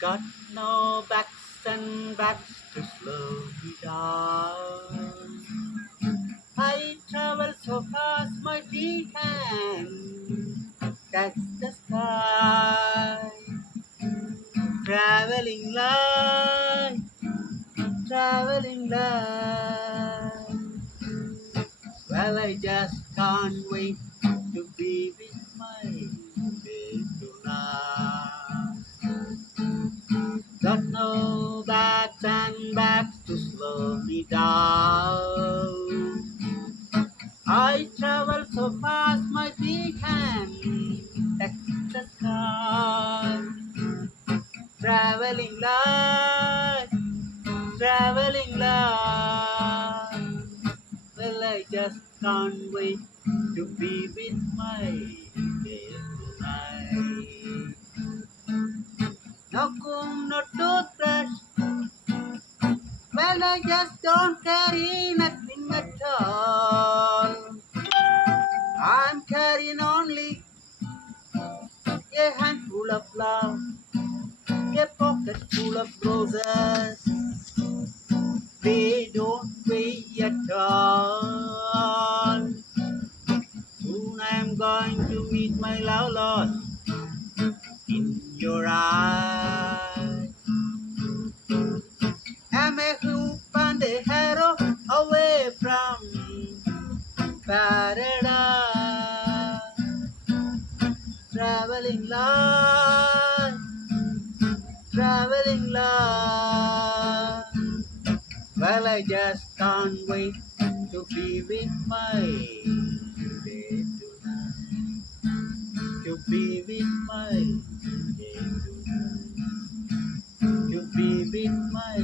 Got no backs and backs to slow me down. I travel so fast my feet can touch the sky. Traveling light, traveling light. Well, I just can't wait to be with my babe tonight. Got no backs and backs to slow me down. I travel so fast my feet can touch the sky. Traveling light, traveling light. Well, I just can't wait to be with my babe tonight. No comb, no toothbrush. Well, I just don't carry nothing at all. I'm carrying only a handful of love, a pocket full of roses. They don't weigh at all. Soon I'm going to meet my love lost in your eyes. I'm a hoop and a arrow away from paradise. Traveling light, traveling light. Well, I just can't wait to be with my babe tonight. To be with my babe tonight. To be with my